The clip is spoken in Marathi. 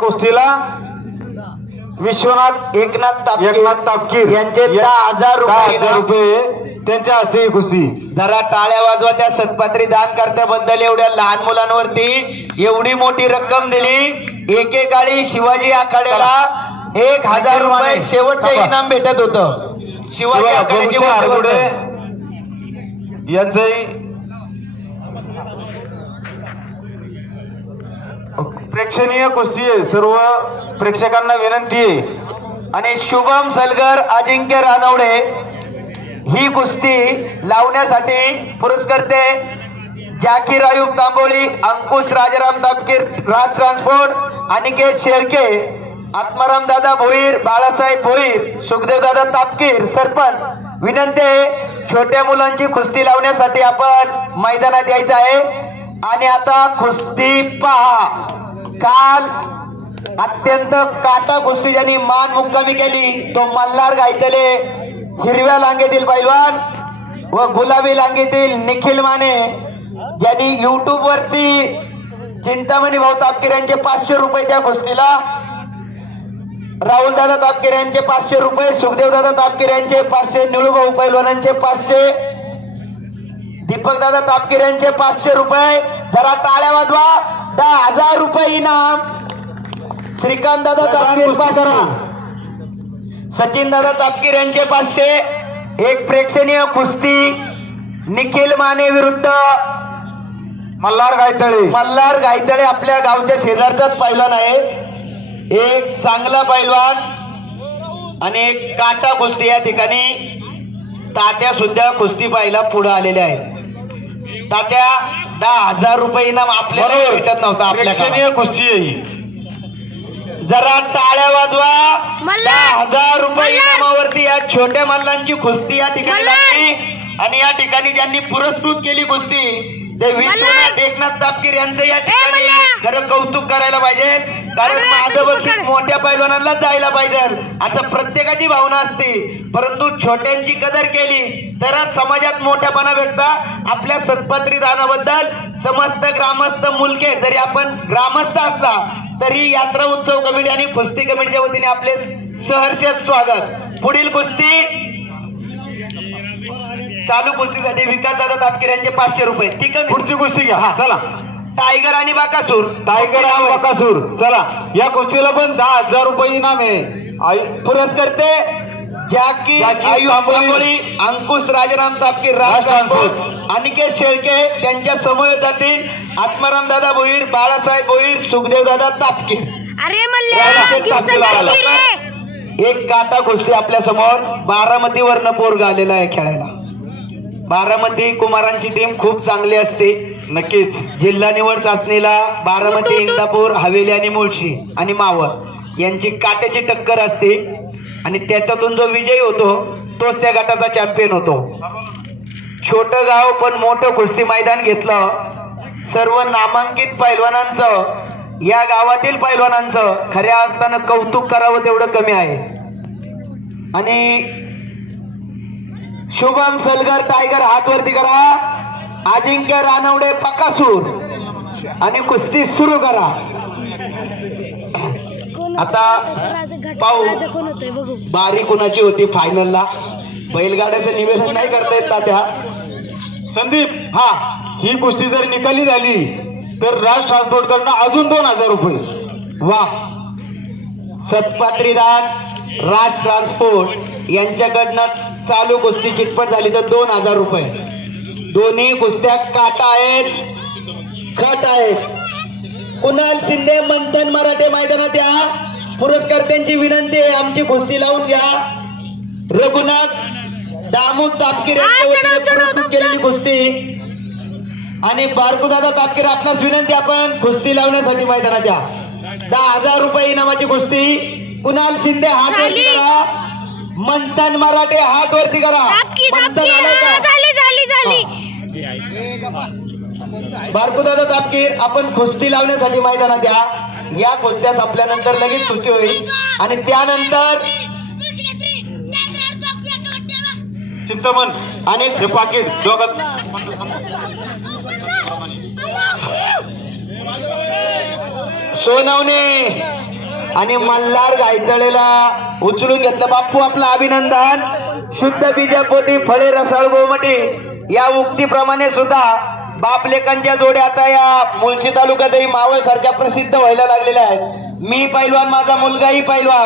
कुस्तीला विश्वनाथ एकनाथ तापकीर यांचे 10,000 रुपये त्यांच्या हस्ते कुस्ती. जरा टाळ्या वाजवा त्या सत्पात्री दान करत्याबद्दल. एवढ्या लहान मुलांवरती एवढी मोठी रक्कम दिली. एकेकाळी शिवाजी आखाड्याला 1,000 रुपये शेवटचे इनाम भेटत होतं. शिवाजी आखाड्याचे यांचंही प्रेक्षणीय कुस्ती आहे. सर्व प्रेक्षकांना विनंती आहे. आणि शुभम सलगर अजिंक्य रानवडे ही कुस्ती लावण्यासाठी पुरस्कर्ते जाकीर आयुब तांबोली, अंकुश राजाराम तापकीर राज ट्रान्सपोर्ट, अनिकेत शेळके, आत्माराम दादा भोईर, बाळासाहेब भोईर, सुखदेव दादा तापकीर सरपंच. विनंती आहे छोट्या मुलांची कुस्ती लावण्यासाठी आपण मैदानात यायचं आहे. आणि आता कुस्ती पहा. काल अत्यंत काटा कुस्ती ज्यांनी मान मुक्कामी केली तो मल्हार गायतले हिरव्या लांगेतील पैलवान व गुलाबी लांगेतील निखिल माने, ज्यांनी युट्यूब वरती चिंतामणी भाऊ तापकीर यांचे 500 रुपये त्या कुस्तीला, राहुल दादा तापकीर यांचे 500 रुपये, सुखदेव दादा तापकीर यांचे 500, निळूभाऊ पैलवानांचे 500, दीपक दादा तापकीर यांचे 500 रुपये. जरा टाळ्या वाजवा. 10,000 रुपये इनाम. श्रीकांत दादा तापकीर 500, सचिन दादा तापकीर यांचे 500. एक प्रेक्षणीय कुस्ती निखिल माने विरुद्ध मल्हार गायतळे आपल्या गावच्या शेजारचाच पैलवान आहे. एक चांगला पैलवान आणि एक काटा कुस्ती. या ठिकाणी तात्या सुद्धा कुस्ती पाहायला पुढे आलेले आहेत. तात्या 10,000 रुपये इनाम आपल्याला भेटत नव्हता. प्रेक्षणीय कुस्ती आहे. जरा टाळ्या वाजवा. 10,000 रुपये इनामावरती या छोट्या मल्लांची कुस्ती या ठिकाणी लागली. आणि या ठिकाणी ज्यांनी पुरस्कृत केली कुस्ती ते विश्वनाथ एकनाथ तापकीर यांचं या ठिकाणी खरं कौतुक करायला पाहिजे. कारण माझं बक्षीस मोठ्या पैलवानांना जायला पाहिजे असं प्रत्येकाची भावना असते. परंतु छोट्यांची कदर केली तरच समाजात मोठ्यापणा भेटता. आपल्या सत्पात्री दानाबद्दल समस्त ग्रामस्थ मुलके, जरी आपण ग्रामस्थ असला तरी यात्रा उत्सव कमिटी आणि कुस्ती कमिटीच्या वतीने आपले सहर्ष स्वागत. पुढील कुस्ती चालू कुस्तीसाठी विकास दादा तापकीर यांचे 500 रुपये. ठीक आहे, पुढची कुस्ती घ्या. चला. टायगर आणि बाकासूर. चला. या कुस्तीला पण 10,000 रुपये इनाम आहे. पुरस्कर्ते जाकीर आयुब तांबोली, अंकुश राजाराम तापकीर राज ट्रान्सपोर्ट, अनिकेत शेळके त्यांच्या समोर जातील आत्माराम दादा भोईर, बाळासाहेब भोईर, सुखदेव दादा तापकीर. एक काटा कुस्ती आपल्या समोर. बारामती वरनं पोरगा आलेला आहे खेळायला. बारामती कुमारांची टीम खूप चांगली असते. नक्कीच. जिल्हा निवड चाचणीला बारामती, इंदापूर, हवेली आणि मुळशी आणि मावळ यांची काट्याची टक्कर असते. आणि त्याच्यातून जो विजयी होतो तोच त्या गटाचा चॅम्पियन होतो. छोटं गाव पण मोठं कुस्ती मैदान घेतलं. सर्व नामांकित पैलवानांचं, या गावातील पैलवानांचं खऱ्या अर्थानं कौतुक करावं तेवढं कमी आहे. आणि शुभम सलगर टायगर हात वरती करा. अजिंक्य रानवडे बकासूर आणि कुस्ती सुरू करा. आता पाहू बारी कुणाची होती फायनलला. बैलगाड्याचं निवेदन नाही करता येत तात्या. संदीप, ही कुस्ती जर निकाली झाली तर राज ट्रान्सपोर्ट कडनं अजून 2,000 रुपये. वा. सत्पात्री दान राज ट्रान्सपोर्ट यांच्याकडनं चालू कुस्ती चिटपट झाली तर 2,000 रुपये. दोन्ही कुस्त्या काटा आहेत, खट आहेत. कुणाल शिंदे मंथन मराठे मैदानात या. पुरस्कर्त्यांची विनंती आहे आमची कुस्ती लावून घ्या. रघुनाथ दामोद तापकीर यांच्या पुरस्कृत केलेली कुस्ती. आणि बारकुदादा तापकीर आपणास विनंती, आपण कुस्ती लावण्यासाठी मैदानात या. 10,000 रुपये इनामाची कुस्ती. कुणाल शिंदे हात वरती करा. मंथन मराठे हात वरती करा. बारकुदादा तापकीर आपण कुस्ती लावण्यासाठी मैदानात या. या कुस्त्या संपल्यानंतर लगेच कुस्ती होईल. आणि त्यानंतर चिंतामण आणि हे पाकिट दोघात सोनवणे आणि मल्हार गायतळेला उचलून घेतलं. बाप्पू आपलं अभिनंदन. शुद्ध बीजापोटी फळे रसाळ गोमटी या उक्तीप्रमाणे सुद्धा बापलेकांच्या जोड्या आता या मुळशी तालुक्यातही मावळ सारख्या प्रसिद्ध व्हायला लागलेल्या आहेत. मी पैलवान, माझा मुलगाही पैलवान.